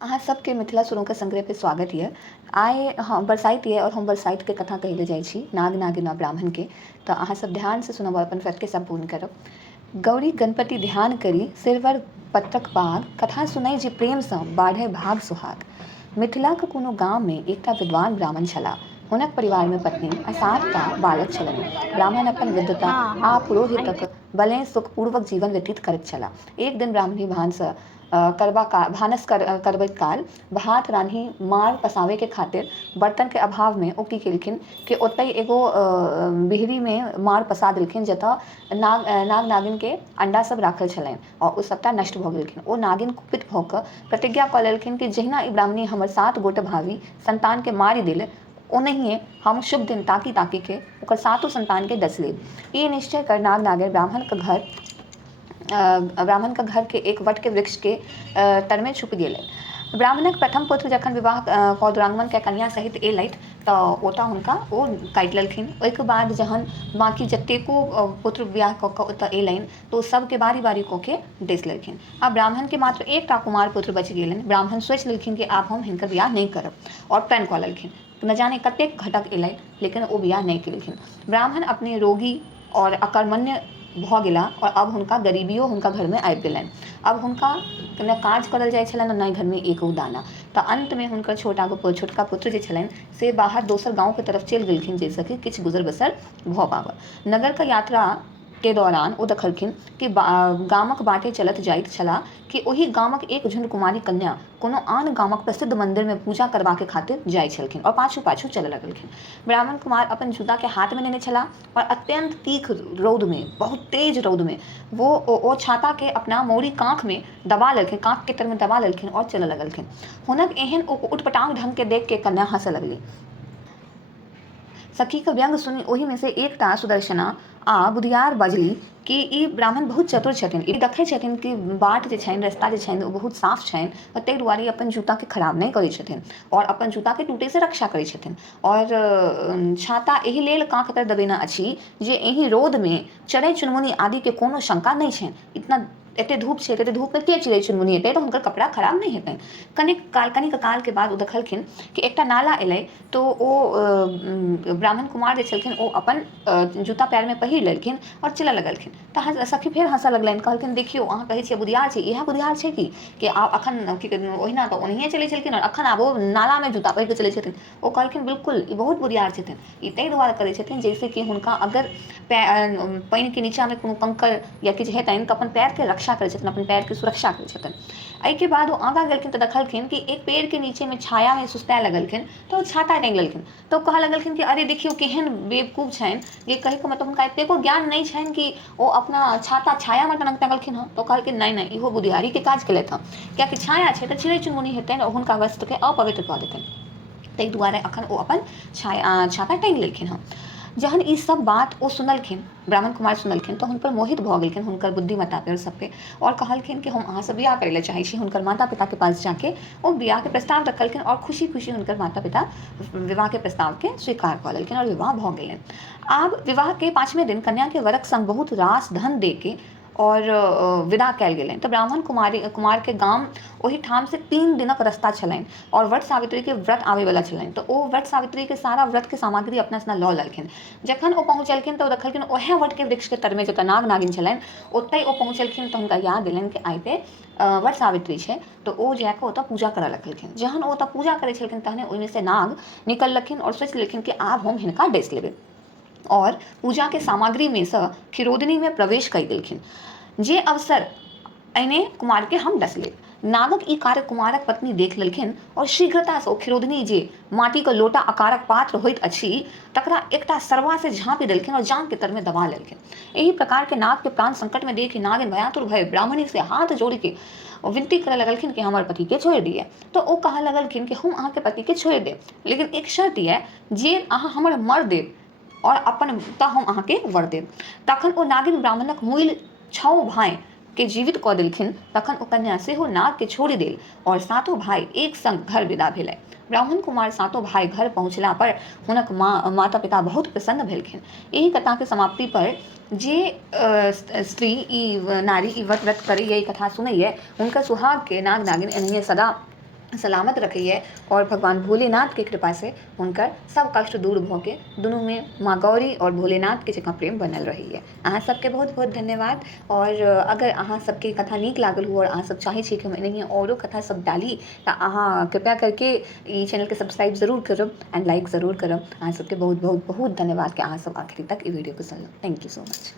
अहाँ सबके मिथिला सुरों के संग्रह पे स्वागत ये। आइ हाँ बरसाइत ये और हम बरसाइत के कथा कहले जाइ छी नाग नागिन आ ब्राह्मण के। तो अहाँ सब ध्यान से सुनब और अपन व्रत के संपूर्ण करब। गौरी गणपति ध्यान करी सिरवर पत्रक पाग, कथा सुनै जे प्रेम सँ बाढ़े भाग सुहाग। मिथिलाक कोनो गाम में एकटा विद्वान ब्राह्मण छलाह। हुनक परिवार में पत्नी आ 7टा बालक छलनि। ब्राह्मण अपन विद्वता आ पुरोहितक बलें सुखपूर्वक जीवन व्यतीत करैत छलाह। एक दिन ब्राह्मणी भानस करबैत काल भात रान्ही मार पसावे के खातिर बर्तन के अभाव में ओ की केलखिन कि ओतय एगो बिहरी में मार पसा देलखिन जतऽ नाग नागिन के अंडा सब राखल छलनि और ओ सबटा नष्ट भऽ गेलखिन। ओ नागिन कुपित भऽ कऽ प्रतिज्ञा कऽ लेलखिन कि जहिना ई ब्राह्मणी हमर 7 गोटे भावी संतान के मारि देले ओनहिए हम शुभ दिन ताकी ताकी के ओकर 7 संतान के डस लेब। ई निश्चय कर नाग नागिन ब्राह्मण के घर के एक वट के वृक्ष के तर में छुप गेलै। ब्राह्मणक प्रथम पुत्र जखन विवाह कऽ दुरागमन के कन्या सहित एलथि तऽ ओतऽ हुनका ओ काटि लेलखिन। ओहिके बाद जहन बाकी जतेको पुत्र विवाह कऽ कऽ ओतऽ एलनि तऽ ओ सबके बारी बारी कऽ के डसि लेलखिन। आ ब्राह्मण के मात्र एकटा कुमार पुत्र बचि गेलनि। ब्राह्मण सोचि लेलखिन कि आब हम हिनकर बियाह नहि करब और प्रण कऽ लेलखिन। न जाने कतेक घटक एलै लेकिन ओ बियाह नहि केलखिन। ब्राह्मण अपने रोगी और अकर्मण्य भऽ गेला और अब हुनका गरीबियो हुनका घर में आबि गेलनि। अब हुनका न काज करल जाइ छलनि न घर में एको दाना। तऽ अंत में हुनकर छोटका पुत्र जे छलनि से बाहर दोसर गाँव के तरफ चलि गेलखिन जाहिसँ कि किछु गुजर बसर भऽ पाबय। नगर के यात्रा के दौरान ओ देखलखिन कि गामक बाटे चलत जाइत छलाह कि ओही गामक एक झुंड कुमारी कन्या कोनो आन गामक प्रसिद्ध मंदिर में पूजा करबा के खातिर जाइ छलखिन और पाछू पाछू चलऽ लगलखिन। ब्राह्मण कुमार अपन जूता के हाथ में लेने छलाह और अत्यंत तीख रौद में, बहुत तेज रौद में वो छाता के अपना मौरी काँख में दबा लेलखिन, काँख के तर में दबा लेलखिन और चलऽ लगलखिन। हुनक एहन उटपटांग ढंग के देख के कन्या हंसऽ लगली। सखी के व्यंग सुनी ओही में से एकटा सुदर्शना आ बुधियार बजली कि ई ब्राह्मण बहुत चतुर छथिन। ई देखै छथिन कि बाट जे छनि, रास्ता जे छनि ओ बहुत साफ छनि, ताहि दुआरे अपन जूता के खराब नहि करै छथिन और अपन जूता के टूटे से रक्षा करै छथिन। और छाता एहि लेल काँख तर दबेने अछि जे एहि रौद में चड़ै चुनमुनी आदि के कोनो शंका नहि छनि। इतना एते धूप छै, एते धूप में के चिड़ै चुनमुनी हेतै तऽ हुनकर कपड़ा खराब नहि हेतनि। कनिक काल के बाद ओ देखलखिन कि एकटा नाला एलै तो ओ ब्राह्मण कुमार जे छलखिन ओ अपन जूता पैर में पहिर लेलखिन और चलऽ लगलखिन। तऽ सखी फेर हंसऽ लगलनि, कहलखिन देखियौ अहाँ कहै छियै बुधियार छै, इएह बुधियार छै कि आब अखन ओहिना तऽ ओनाहिये चलै छलखिन और अखन आब ओ नाला में जूता पहिर कऽ चलै छथिन। ओ कहलखिन बिल्कुल ई बहुत बुधियार छथिन। ई ताहि दुआरे करै छथिन जैसे कि हुनका अगर पानि के नीचा में कोनो कंकड़ या किछु हेतनि तऽ अपन पैर के रक्षा करै छथिन, अपन पैर के सुरक्षा करै छथिन। एहिके बाद ओ आगाँ गेलखिन तऽ देखलखिन कि एक पेड़ के नीचे में छाया में सुस्ताए लगलखिन तऽ ओ छाता टाँगि लेलखिन। तऽ ओ कहऽ लगलखिन कि अरे देखियौ केहन बेवकूफ छनि, जे कहैके मतलब हुनका एतेको ज्ञान नहि छनि कि ओ अपना छाता छाया में टाँगलखिन हँ। तऽ कहलखिन नहि इहो बुधियारी के काज केलथि हँ, कियाकि छाया छै तऽ चिड़ै चुनमुनी हेतनि और हुनका वस्त्र के अपवित्र कऽ देतनि, ताहि दुआरे अखन ओ अपन छाता टाँगि लेलखिन हँ। जहन ई सब बात ओ सुनलखिन, ब्राह्मण कुमार सुनलखिन तऽ हुन पर मोहित भऽ गेलखिन, हुनकर बुद्धिमत्ता पर सब पे, और कहलखिन कि हम अहाँ से बियाह करै लए चाहै छी। हुनकर माता पिता के पास जाके ओ बियाह के प्रस्ताव रखलखिन और खुशी खुशी हुनकर माता पिता विवाह के प्रस्ताव के स्वीकार कऽ लेलखिन और विवाह भऽ गेलनि। आब विवाह के 5वें दिन कन्या के वरक संग बहुत रास धन दे के और विदा कयल गेलनि। तऽ ब्राह्मण कुमार के गाम ओहि ठाम से 3 दिनक रास्ता छलनि और वट सावित्री के व्रत आवे वाला छलनि। तऽ ओ वट सावित्री के सारा व्रत के सामग्री अपना संग लऽ लेलखिन। जखन ओ पहुँचलखिन तऽ ओ देखलखिन ओहे वट के वृक्ष के तर में जतऽ नाग नागिन छलनि ओतय ओ पहुँचलखिन तऽ हुनका याद एलनि कि आइ पे वट सावित्री छै। तऽ ओ जाकऽ ओतऽ पूजा करऽ लगलखिन। जहन ओ ओतऽ पूजा करै छलखिन तहने ओहिमे से नाग निकललखिन और सोचि लेलखिन कि आब हम हिनका डसि लेबै और पूजा के सामग्री में सँ खिरोदनी में प्रवेश कऽ देलखिन। जे अवसर एने कुमार के हम डस लेब। नागक ई कार्य कुमारक पत्नी देख लेलखिन और शीघ्रता से ओ खिरोदनी जे माटी के लोटा आकारक पात्र होइत अछि तकरा एकटा सरवा से झाँपि देलखिन और जांघ के तर में दबा लेलखिन। एही प्रकार के नाग के प्राण संकट में देखि नागिन भयातुर भय ब्राह्मणी से हाथ जोड़ के विनती करऽ लगलखिन कि हमर पति के छोड़ि दिअ। तो ओ कहऽ लगलखिन कि हम अहाँ के पति के छोड़ि देब, लेकिन एक शर्त ये जे अहाँ हमर मर देब और अपन तऽ हम अहाँ के वर देब। तखन ओ नागिन ब्राह्मणक मूल 6 भाई के जीवित कऽ देलखिन। तखन ओ कन्या सेहो नाग के छोड़ि देल और 7 भाई एक संग घर विदा भेलै। ब्राह्मण कुमार 7 भाई घर पहुँचला पर हुनक माता पिता बहुत प्रसन्न भेलखिन। एही कथा के समाप्ति पर जे स्त्री नारी ई व्रत करैए, ई कथा सुनैए, हुनकर सुहाग के नाग नागिन एनाहिए सदा सलामत रखिए और भगवान भोलेनाथ के कृपा से हुनकर सब कष्ट दूर भऽ के दुनू में माँ गौरी और भोलेनाथ के जकाँ प्रेम बनल रहिए। अहाँ सबके बहुत बहुत धन्यवाद। और अगर अहाँ सबके कथा नीक लागल हो और अहाँ सब चाहै छी कि हम एनाहिए औरो कथा सब डाली तऽ अहाँ कृपया करके ई चैनल के सब्सक्राइब जरूर करब एंड लाइक जरूर करब। अहाँ सबके बहुत बहुत बहुत धन्यवाद कि अहाँ सब आखिरी तक ई वीडियो को सुनलहुँ। Thank you so much.